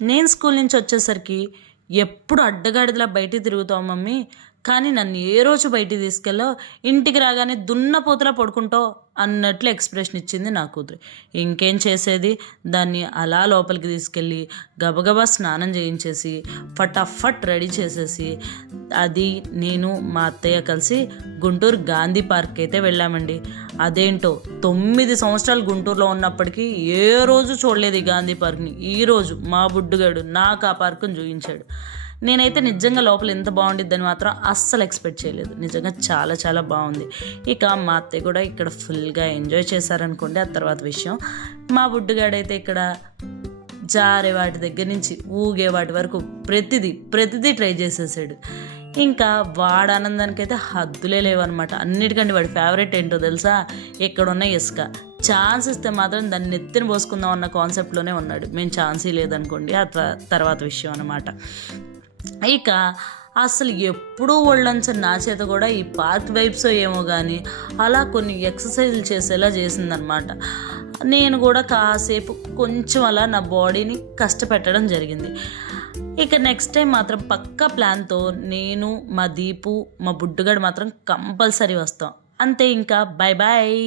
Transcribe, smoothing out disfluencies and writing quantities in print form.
నేను స్కూల్ నుంచి వచ్చేసరికి ఎప్పుడు అడ్డగాడిదలా బయటికి తిరుగుతావు మమ్మీ, కానీ నన్ను ఏ రోజు బయటికి తీసుకెళ్ళావు, ఇంటికి రాగానే దున్నపోతులా పడుకుంటావు అన్నట్లు ఎక్స్ప్రెషన్ ఇచ్చింది నా కూతురు. ఇంకేం చేసేది, దాన్ని అలా లోపలికి తీసుకెళ్ళి గబగబా స్నానం చేయించేసి ఫటాఫట్ రెడీ చేసేసి అది నేను మా అత్తయ్య కలిసి గుంటూరు గాంధీ పార్క్ అయితే వెళ్ళామండి. అదేంటో 9 సంవత్సరాలు గుంటూరులో ఉన్నప్పటికీ ఏ రోజు చూడలేదు ఈ గాంధీ పార్క్ని. ఈరోజు మా బుడ్డుగాడు నాకు ఆ పార్కుని చూపించాడు. నేనైతే నిజంగా లోపల ఎంత బాగుండిద్దని మాత్రం అస్సలు ఎక్స్పెక్ట్ చేయలేదు. నిజంగా చాలా చాలా బాగుంది. ఇక మా అత్తయ్య కూడా ఇక్కడ ఫుల్గా ఎంజాయ్ చేశారనుకోండి. ఆ తర్వాత విషయం, మా బుడ్డుగాడైతే ఇక్కడ జారే వాటి దగ్గర నుంచి ఊగే వాటి వరకు ప్రతిదీ ట్రై చేసేసాడు. ఇంకా వాడు ఆనందానికి అయితే హద్దులే లేవన్నమాట. అన్నిటికంటే వాడి ఫేవరెట్ ఏంటో తెలుసా, ఎక్కడున్న ఇసుక. ఛాన్స్ ఇస్తే మాత్రం దాన్ని నెత్తిన పోసుకుందాం అన్న కాన్సెప్ట్లోనే ఉన్నాడు. మేము ఛాన్సీ లేదనుకోండి. ఆ తర్వాత విషయం అన్నమాట. ఇక అసలు ఎప్పుడూ ఒళ్ళంచని నా చేత కూడా ఈ పార్క్ వైబ్స్ ఏమో కానీ అలా కొన్ని ఎక్సర్సైజులు చేసేలా చేసిందనమాట. నేను కూడా కాసేపు కొంచెం అలా నా బాడీని కష్టపెట్టడం జరిగింది. ఇక నెక్స్ట్ టైం మాత్రం పక్కా ప్లాన్తో నేను, మా దీపు, మా బుడ్డుగాడు మాత్రం కంపల్సరీ వస్తాం. అంతే, ఇంకా బాయ్ బాయ్.